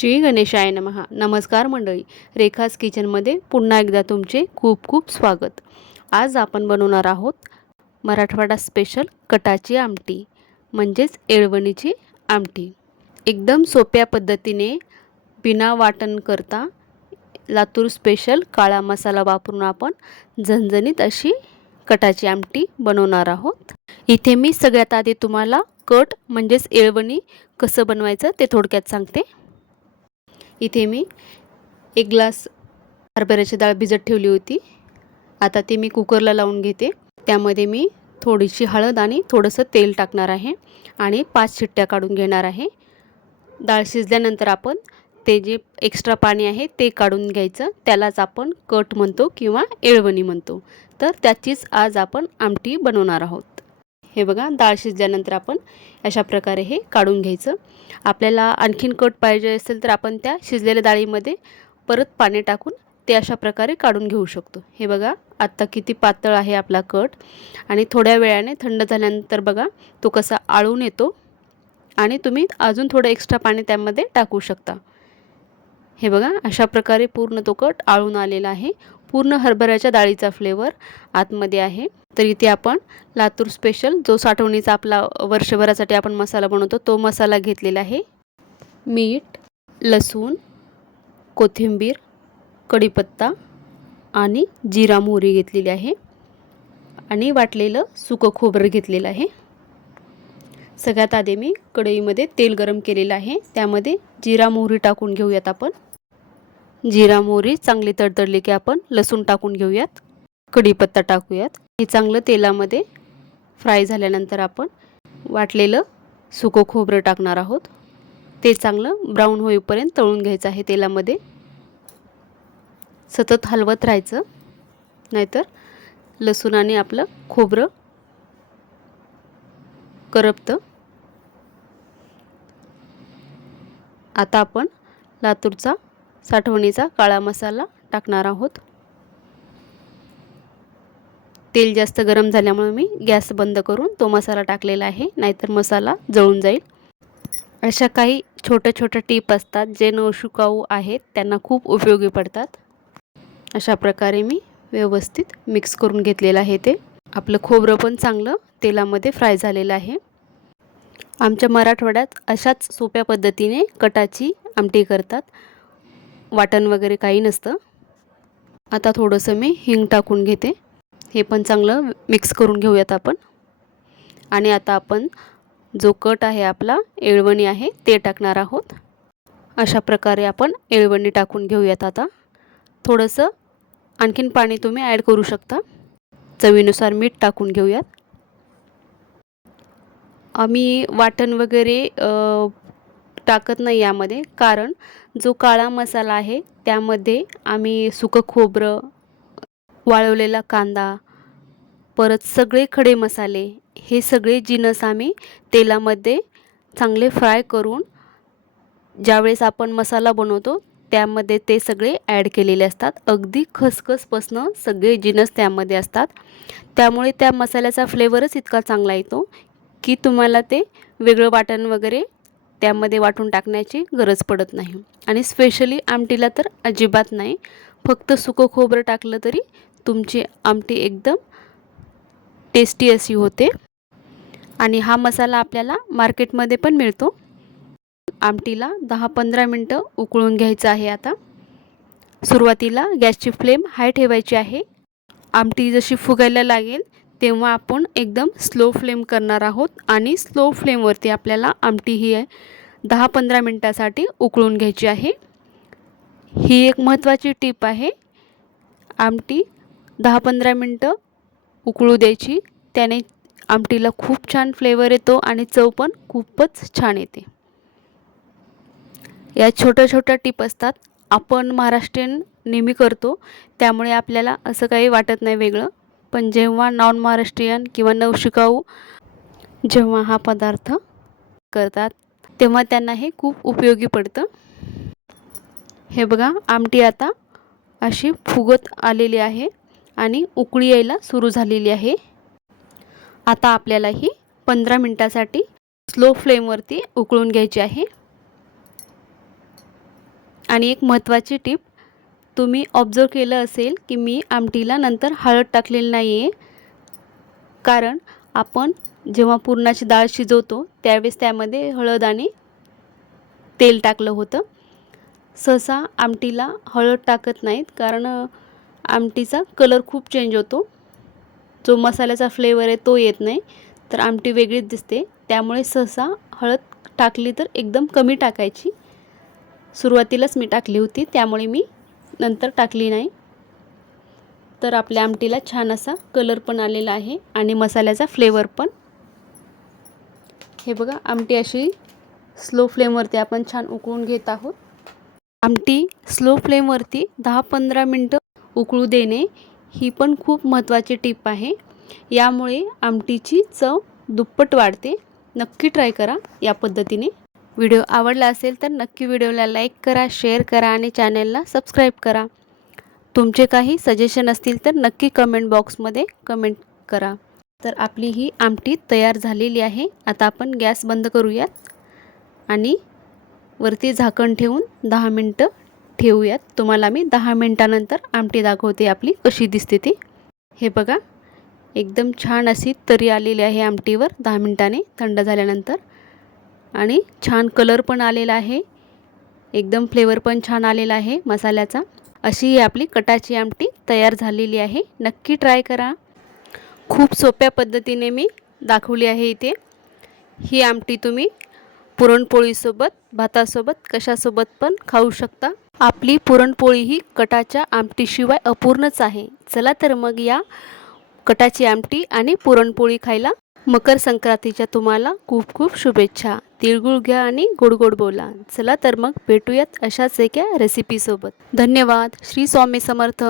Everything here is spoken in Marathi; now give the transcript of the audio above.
श्री गणेशाय नमहा नमस्कार मंडळी. रेखास किचनमध्ये पुन्हा एकदा तुमचे खूप खूप स्वागत. आज आपण बनवणार आहोत मराठवाडा स्पेशल कटाची आमटी म्हणजेच एळवणीची आमटी. एकदम सोप्या पद्धतीने बिना वाटण करता लातूर स्पेशल काळा मसाला वापरून आपण झणझणीत अशी कटाची आमटी बनवणार आहोत. इथे मी सगळ्यात आधी तुम्हाला कट म्हणजेच येळवणी कसं बनवायचं ते थोडक्यात सांगते. इथे मी एक ग्लास हरभऱ्याची डाळ भिजत ठेवली होती. आता ती मी कुकरला लावून घेते. त्यामध्ये मी थोडीशी हळद आणि थोडंसं तेल टाकणार आहे आणि पाच शिट्ट्या काढून घेणार आहे. डाळ शिजल्यानंतर आपण ते जे एक्स्ट्रा पाणी आहे ते काढून घ्यायचं. त्यालाच आपण कट म्हणतो किंवा एळवणी म्हणतो. तर त्याचीच आज आपण आमटी बनवणार आहोत. हे बघा डाळ शिजल्यानंतर आपण अशा प्रकारे हे काढून घ्यायचं. आपल्याला आणखीन कट पाहिजे असेल तर आपण त्या शिजलेल्या डाळीमध्ये परत पाणी टाकून ते अशा प्रकारे काढून घेऊ शकतो. हे बघा आत्ता किती पातळ आहे आपला कट. आणि थोड्या वेळाने थंड झाल्यानंतर बघा तो कसा आळून येतो. आणि तुम्ही अजून थोडं एक्स्ट्रा पाणी त्यामध्ये टाकू शकता. हे बघा अशा प्रकारे पूर्ण तो कट आळून आलेला आहे. पूर्ण हरभऱ्याच्या डाळीचा फ्लेवर आतमध्ये आहे. तर इथे आपण लातूर स्पेशल जो साठवणीचा आपला वर्षभरासाठी आपण मसाला बनवतो तो मसाला घेतलेला आहे. मीठ लसूण कोथिंबीर कढीपत्ता आणि जिरा मोहरी घेतलेली आहे. आणि वाटलेलं सुकं खोबरं घेतलेलं आहे. सगळ्यात आधी मी कढईमध्ये तेल गरम केलेलं आहे. त्यामध्ये जिरा मोहरी टाकून घेऊयात आपण. जिरा मोहरी चांगली तडतडली की आपण लसूण टाकून घेऊयात. कढीपत्ता टाकूयात. हे चांगलं तेलामध्ये फ्राय झाल्यानंतर आपण वाटलेलं सुकं खोबरं टाकणार आहोत. ते चांगलं ब्राऊन होईपर्यंत तळून घ्यायचं आहे तेलामध्ये. सतत हलवत राहायचं. नाहीतर लसूणाने आपलं खोबरं करपतं. आता आपण लातूरचा साठवणीचा काळा मसाला टाकणार आहोत. तेल जास्त गरम झाल्यामुळे मी गॅस बंद करून तो मसाला टाकलेला आहे नाहीतर मसाला जळून जाईल. अशा काही छोट्या छोट्या टीप असतात जे नवशुकाऊ आहेत त्यांना खूप उपयोगी पडतात. अशा प्रकारे मी व्यवस्थित मिक्स करून घेतलेलं आहे ते. आपलं खोबरं पण चांगलं तेलामध्ये फ्राय झालेलं आहे. आमच्या मराठवाड्यात अशाच सोप्या पद्धतीने कटाची आमटी करतात. वाटण वगैरे काही नसतं. आता थोडंसं मी हिंग टाकून घेते. हे पण चांगलं मिक्स करून घेऊयात आपण. आणि आता आपण जो कट आहे आपला येळवणी आहे ते टाकणार आहोत. अशा प्रकारे आपण येळवणी टाकून घेऊयात आता. थोडंसं आणखीन पाणी तुम्ही ॲड करू शकता. चवीनुसार मीठ टाकून घेऊयात. आम्ही वाटण वगैरे टाकत नाही यामध्ये. कारण जो काळा मसाला आहे त्यामध्ये आम्ही सुकं खोबरं वाळवलेला कांदा परत सगळे खडे मसाले हे सगळे जिनस आम्ही तेलामध्ये चांगले फ्राय करून ज्यावेळेस आपण मसाला बनवतो त्यामध्ये ते सगळे ॲड केलेले असतात. अगदी खसखसपासनं सगळे जिनस त्यामध्ये असतात. त्यामुळे त्या मसाल्याचा फ्लेवरच इतका चांगला येतो की तुम्हाला ते वेगळं वाटण वगैरे त्यामध्ये वाटून टाकण्याची गरज पडत नाही. आणि स्पेशली आमटीला तर अजिबात नाही. फक्त सुकं खोबरं टाकलं तरी तुमची आमटी एकदम टेस्टी अशी होते. आणि हा मसाला आपल्याला मार्केटमध्ये पण मिळतो. आमटीला दहा पंधरा मिनटं उकळून घ्यायचं आहे आता. सुरुवातीला गॅसची फ्लेम हाय ठेवायची आहे. आमटी जशी फुगायला लागेल तेव्हा आपण एकदम स्लो फ्लेम करणार आहोत. आणि स्लो फ्लेमवरती आपल्याला आमटी ही आहे दहा पंधरा मिनटासाठी उकळून घ्यायची आहे. ही एक महत्त्वाची टीप आहे. आमटी दहा पंधरा मिनटं उकळू द्यायची. त्याने आमटीला खूप छान फ्लेवर येतो आणि चव पण खूपच छान येते. या छोट्या छोट्या टीप असतात. आपण महाराष्ट्रीयन नेहमी करतो. त्यामुळे आपल्याला असं काही वाटत नाही वेगळं. पण जेव्हा नॉन महाराष्ट्रीयन किंवा नवशिकाऊ जेव्हा हा पदार्थ करतात तेव्हा त्यांना हे खूप उपयोगी पडतं. हे बघा आमटी आता अशी फुगत आलेली आहे आणि उकळी यायला सुरू झालेली आहे. आता आपल्याला ही पंधरा मिनटासाठी स्लो फ्लेमवरती उकळून घ्यायची आहे. आणि एक महत्त्वाची टीप तुम्ही ऑब्झर्व केलं असेल की मी आमटीला नंतर हळद टाकलेली नाही आहे कारण आपण जेव्हा पुरणाची डाळ शिजवतो त्यावेळेस त्यामध्ये हळद आणि तेल टाकलं होतं. सहसा आमटीला हळद टाकत नाहीत कारण आमटीचा कलर खूप चेंज होतो. जो मसाल्याचा फ्लेवर आहे तो येत नाही. तर आमटी वेगळीच दिसते. त्यामुळे सहसा हळद टाकली तर एकदम कमी टाकायची. सुरुवातीलाच मी टाकली होती त्यामुळे मी नंतर टाकली नाही. तर आपल्या आमटीला छान असा कलर पण आलेला आहे आणि मसाल्याचा फ्लेवर पण. हे बघा आमटी अशी स्लो फ्लेमवरती आपण छान उकळून घेत आहोत. आमटी स्लो फ्लेमवरती दहा पंधरा मिनटं उकळू देणे ही पण खूप महत्त्वाची टिप आहे. यामुळे आमटीची चव दुप्पट वाढते. नक्की ट्राय करा या पद्धतीने. व्हिडिओ आवडला असेल तर नक्की व्हिडिओला लाईक करा शेअर करा आणि चॅनलला सबस्क्राईब करा. तुमचे काही सजेशन असतील तर नक्की कमेंट बॉक्समध्ये कमेंट करा. तर आपली ही आमटी तयार झालेली आहे. आता आपण गॅस बंद करूयात आणि वरती झाकण ठेवून दहा मिनटं ठेवूयात. तुम्हाला मी दहा मिनटानंतर आमटी दाखवते आपली कशी दिसते ती. हे बघा एकदम छान अशी तरी आलेली आहे आमटीवर दहा मिनटाने थंड झाल्यानंतर. आणि छान कलर पण आलेला आहे. एकदम फ्लेवर पण छान आलेला आहे मसाल्याचा. अशी ही आपली कटाची आमटी तयार झालेली आहे. नक्की ट्राय करा. खूप सोप्या पद्धतीने मी दाखवली आहे इथे. ही आमटी तुम्ही पुरणपोळीसोबत भातासोबत कशासोबत पण खाऊ शकता. आपली पुरणपोळी ही कटाच्या आमटीशिवाय अपूर्णच आहे. चला तर मग या कटाची आमटी आणि पुरणपोळी खायला. मकर संक्रांतीच्या तुम्हाला खूप खूप शुभेच्छा. तिळगुळ घ्या आणि गोडगोड गोड बोला. चला तर मग भेटूयात अशाच एका रेसिपीसोबत धन्यवाद. श्री स्वामी समर्थ.